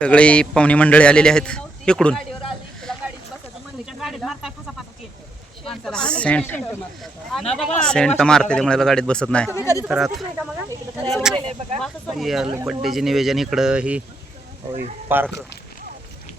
सगळी पाहुणी मंडळी आलेली आहेत इकडून. सेंट मारते त्यामुळे गाडीत बसत नाही. तर आता बड्डेचे नियोजन इकडं ही पार्क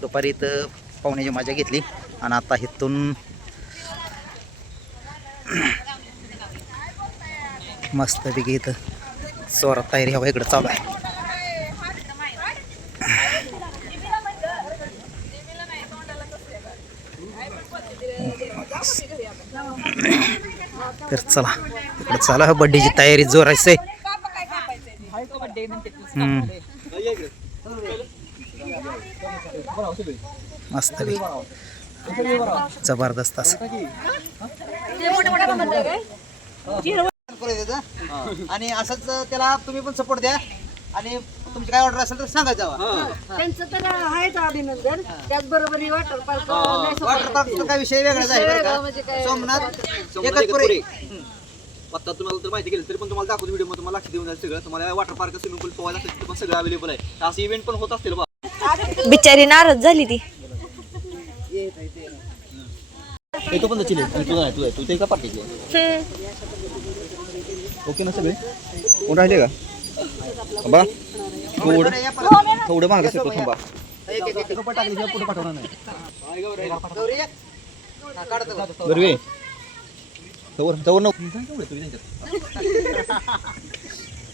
दुपारी इथं पाहुण्याची मजा घेतली आणि आता इथून मस्तपैकी इथं जोरात तयारी हवा इकडं चालू आहे. तर चला इकडे चला बड्डेची तयारी जोरायचं आहे. मस्त जबरदस्त असं आणि असंच त्याला तुम्ही पण सपोर्ट द्या आणि तुमची काय ऑर्डर असेल तर सांगा जावा. त्यांचं तर आहेच अभिनंदन. त्याचबरोबर वॉटर पार्क वॉटर पार्कचा काय विषय वेगळाच आहे बरं का. सोमनाथ एकचपुरी आता तुम्हाला तर माहिती केली तरी पण तुम्हाला दाखवतो व्हिडिओ मध्ये तुम्हाला लक्ष देऊन जाईल सगळं. तुम्हाला वॉटर पार्क स्विमिंग पूल पोहायला पण सगळं अवेलेबल आहे. असं इव्हेंट पण होत असतील बा. बिचारी नाराज झाली ती. तो पण चिले तू ते का पार्टी ओके ना सगळे कोण राहिले का बा थोडं मागे शकतो थांबा. पुढे पाठवणार नाही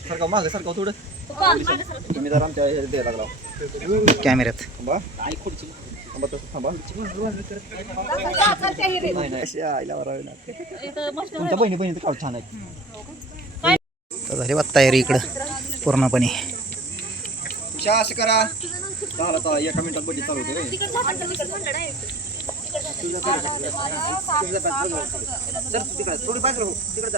सरका मागे सरका थोडं तुम्ही जर आमच्या द्यायला लागला कॅमेऱ्यात. थांबा थांबा तुमच्या बहिणीचं काढ छान आहे. झाली बा तयारी इकडं पूर्णपणे. असं करा झाला आता एका मिनिटात बड्डे चालू होते. थोडी बाजू तिकडे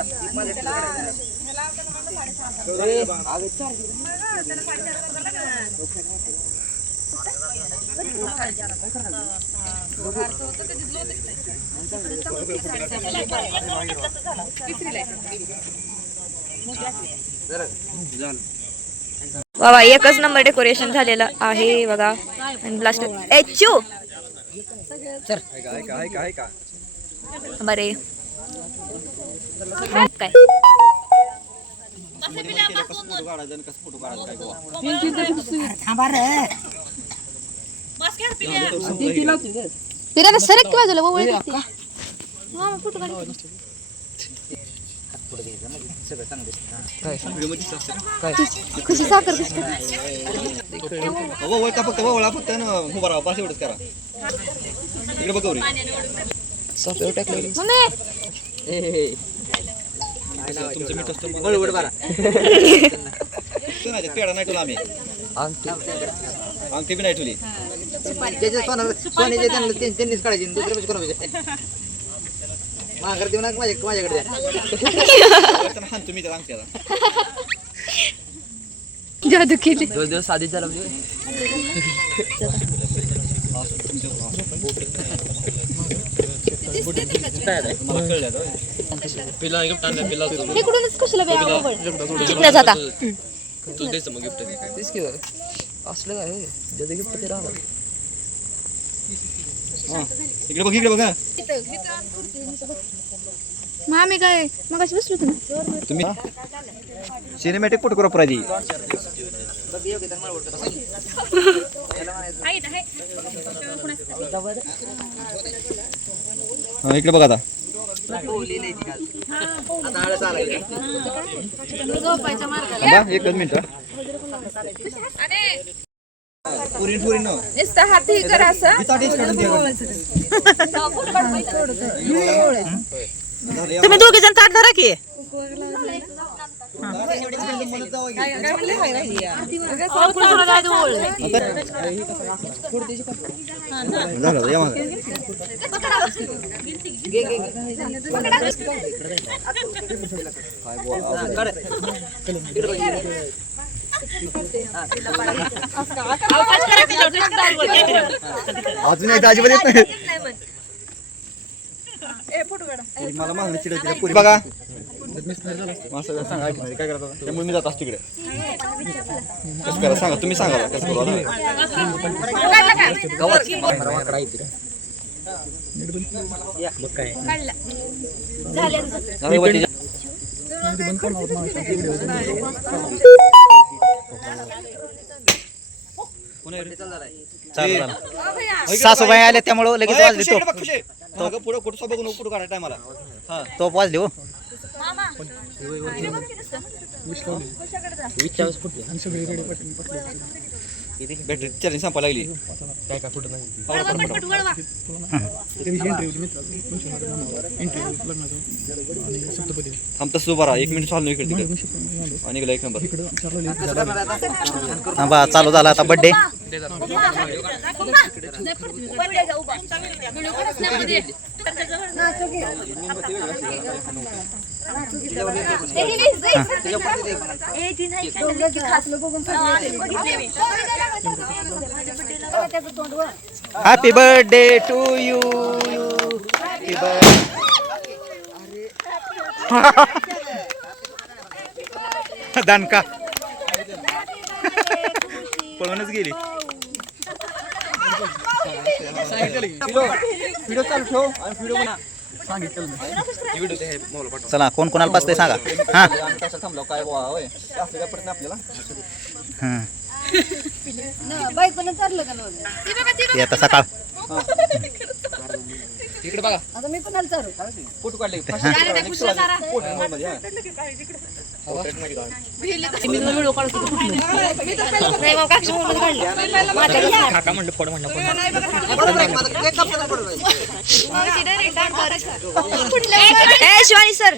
बाबा एकच नंबर डेकोरेशन झालेलं आहे बघा. आणि लास्ट एचू बरे काय फिरायला सरक की बाजूला फोटो काढ. खुशी साखर फक्त वळा फक्त उभा राहा बस एवढंच करा. इकडे बघ गौरी तुमचं मीठ असतो पेढा नाही ठेवला आम्ही अंगठी बी नाही ठेवली. सोन्याचे त्यांनीच काढायची दुसऱ्या पैसे कोणाचे माघार देऊ नका माझ्याकडे द्या. हान तुम्ही त्याला अंगठ्याला जादू केली. 2 दिवस आधीच झाला इकडूनच कशाला जिंकण्यात जाता असलं काय गिफ्ट ते राहणार. इकडे बघ इकडे बघा मग आम्ही काय मग अशी बसलो तुम्ही सिनेमॅटिक फोटोग्राफर आहे. इकडे बघा आता एकच मिनिट तुम्ही दोघे जण ताट धरा की. अजून एकदा अजिबात येत नाही. मला मागणी चिडवते बघा असं सांगा ऐकणार काय करता त्यामुळे मी जात असतो तिकडे कसं करा सांगा तुम्ही सांगा मला कसं करू चालू झालं. सासूबाई आले त्यामुळं लगेच वाजली तो पुढे कुठं बघून पुढे काढा टायमाला हा तोप वाजली हो. बॅटरी चार्जिंग संपायला लागली थांब तसं उभा राहा 1 मिनिट चालू इकडे तिकडे आणि गेला 1 नंबर हा बा चालू झाला आता birthday. Happy birthday to you. दानका पळूनच गेली. व्हिडिओ चालू ठेव आणि व्हिडिओ बना चला कोण कोणाला पाचतंय सांगा. हा थांबलो काय होय असं काय पडत नाही आपल्याला बायकोनं चाललं का नव्हतं ते आता सकाळ इकडे बघा आता मी पण चालू फोटो काढले शिवानी सर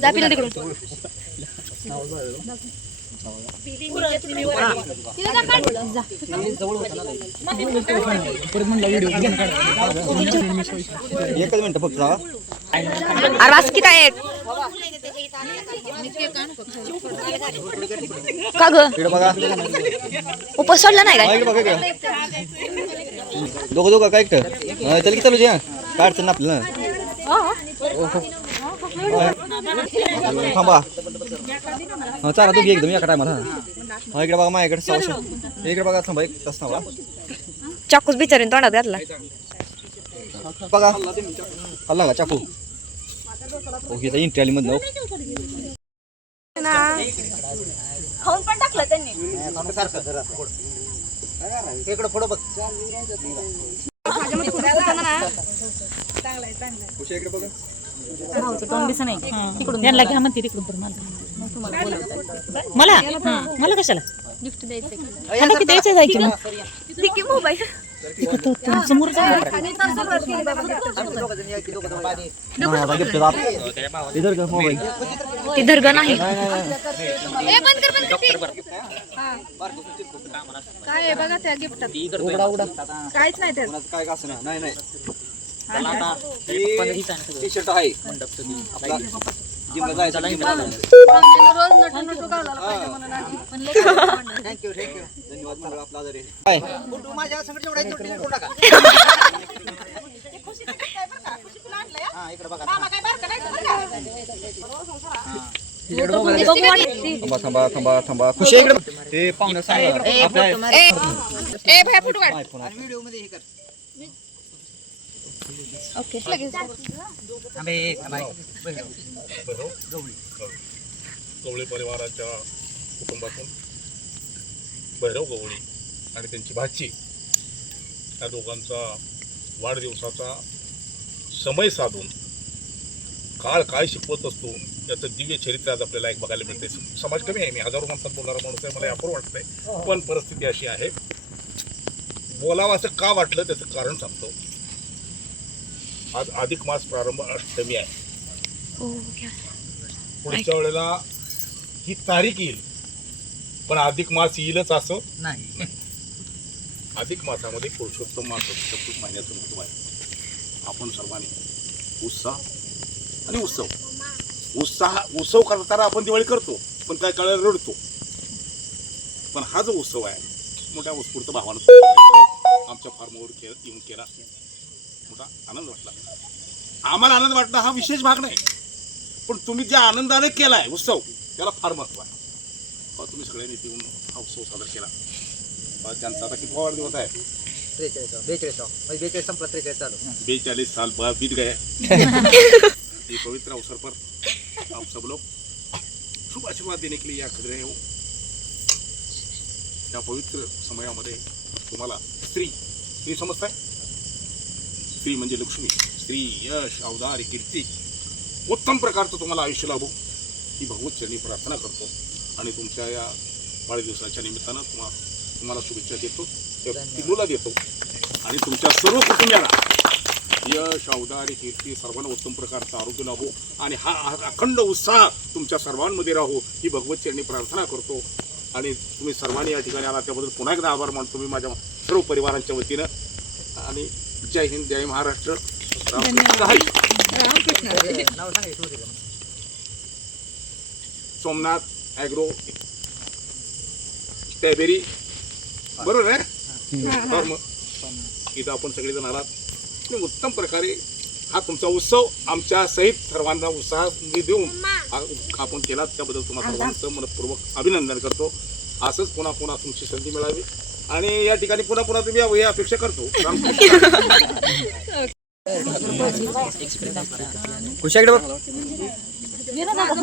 दाखिल तिकडून एकच मिनिट फक्त अरे वास किती आहे का ग इकडे बघा उपवास सोडला नाही काय इकडे बघा दोघं काय चल की चालू द्या काय अडचण नाही आपल्याला थांबा चाला दोघी एकदम एका टायमाला हा इकडे बघा माझ्याकडे सवाशे इकडे बघा थांबा एक तास थांबा चाकूच बिचारीन तोंडात घातला बघा हल्ला का चाकू ओके इंटी आली मधलं खाऊन पण टाकलं त्यांनी इकडे पुढं बघ इकडे बघा त्यांना घ्या म्हणते तिकडून तर मला मला कशाला गिफ्ट द्यायचं जायची मग मोबाईल समोर इधर का मोबाईल ती धरग नाही काय आहे बघा त्या गिफ्टात काहीच नाही त्यात काय का असं नाही नाही टी शर्ट आहे आपला जिमला जायचं रोज नटू नटू घालायला पाहिजे म्हणून आधी. थँक्यू धन्यवाद सगळं आपला आजारी काय तू माझ्या संगत जेवढा आहे तेवढं करू नका हा इकडे बघा थांबा थांबा थांबा खुशी इकडे हे पाहुणं सांगा आणि व्हिडिओ मध्ये हे कर ओके गवळी परिवाराच्या कुटुंबातून भैरव गवळी आणि त्यांची भाची या दोघांचा वाढदिवसाचा समय साधून काळ काय शिकवत असतो याचं दिव्य चरित्र आज आपल्याला एक बघायला मिळते. समाज कमी आहे, मी हजारो माणसात बोलणारा माणूस आहे, मला यापूर वाटतंय, पण परिस्थिती अशी आहे. बोलावं असं का वाटलं त्याचं कारण सांगतो. आज अधिक मास प्रारंभ अष्टमी आहे. पुढच्या वेळेला ही तारीख येईल पण अधिक मास येईलच असं नाही. अधिक मासामध्ये पुरुषोत्तम मास चतुर्थ महिन्याचं महत्व आहे. आपण सर्वांनी उत्साह आणि उत्सव करताना आपण दिवाळी करतो पण काय काळाला रडतो. पण हा जो उत्सव आहे मोठ्या उत्स्फूर्त भावानं आमच्या फार्मवर येऊन केला. मोठा आनंद वाटला. आम्हाला आनंद वाटला हा विशेष भाग नाही, पण तुम्ही ज्या आनंदाने केलाय उत्सव त्याला फार महत्व आहे. तुम्ही सगळ्यांनी येऊन हा उत्सव साजरा केला. ज्यांचा आता किती वाढदिवस आहे? 42 संपला 43 चालू. 42 साल बीत गए. ये पवित्र अवसर पर आप सब लोग शुभ आशीर्वाद देने के लिए यहाँ खड़े रहे हो. या पवित्र समयामध्ये तुम्हाला स्त्री समजताय? स्त्री म्हणजे लक्ष्मी, स्त्री यश, औदार्य, कीर्ती, उत्तम प्रकारचं तुम्हाला आयुष्य लाभो ही भगवत चरणी प्रार्थना करतो. आणि तुमच्या या वाढदिवसाच्या निमित्तानं तुम्हाला शुभेच्छा देतो, पिल्लूला देतो. आणि तुमच्या सर्व कुटुंबियांना यश, औदार्य, कीर्ती, सर्वांना उत्तम प्रकारचं आरोग्य लाभो आणि हा अखंड उत्साह तुमच्या सर्वांमध्ये राहो ही भगवत चरणी प्रार्थना करतो. आणि तुम्ही सर्वांनी या ठिकाणी आला त्याबद्दल पुन्हा एकदा आभार मानतो मी माझ्या सर्व परिवारांच्या वतीनं. आणि जय हिंद, जय महाराष्ट्र. सोमनाथ ॲग्रो स्ट्रॉबेरी बरोबर आहे फॉर्म. इथं आपण सगळेजण आलात. उत्तम प्रकारे हा तुमचा उत्सव आमच्या सहित सर्वांना उत्साह देऊन आपण केला त्याबद्दल तुम्हाला सर्वांचं मनपूर्वक अभिनंदन करतो. असंच पुन्हा पुन्हा तुमची संधी मिळावी आणि या ठिकाणी पुन्हा पुन्हा तुम्ही यावं ही अपेक्षा करतो. खुशाकडे बघ.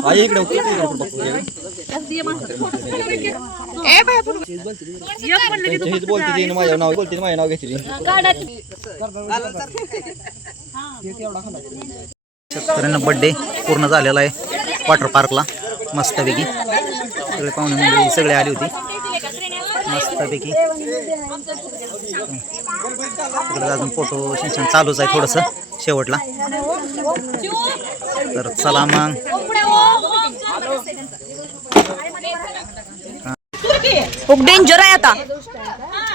आई इकडे बोलते माझ्या नाव बोलते माझ्या नाव घेतली. शेतकऱ्यांना बड्डे पूर्ण झालेला आहे वॉटर पार्कला मस्तपैकी. सगळे पाहुणे मंडळी सगळे आली होती मस्तपैकी. तिकडे अजून फोटो सेशन चालूच आहे थोडंसं शेवटला. तर चला मग खूप डेंजर आहे आता.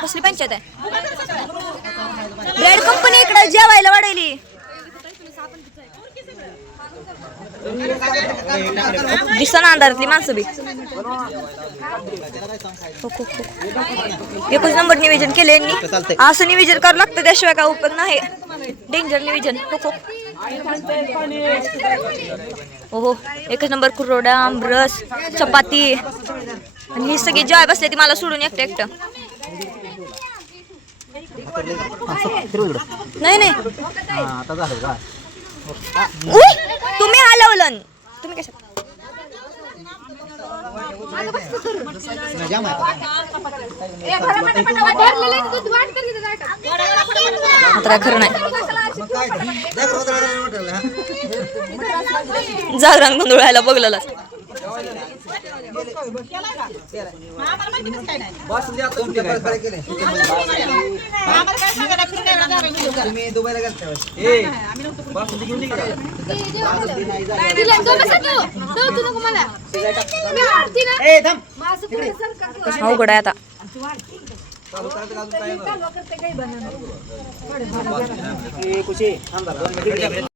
कसली पंचायत आहे? ब्रेड कंपनी इकडे जेवायला वाढवली. दिसना अंधारातली माणसं बी. एकच नंबर नियोजन केले यांनी. असं नियोजन करावं लागतं त्याशिवाय काय उपयोग नाही. डेंजर नियोजन. हो एकच नंबर. कुरवडा, आमरस, चपाती आणि ही सगळी जेवाय बसले ती मला सोडून एकटं. नाही तुम्ही हलवलं. तुम्ही कशा आता खरं नाही. जागरण गोंधळायला बघलं. तुम्ही दुबईला गेलता अवघड आहे आता.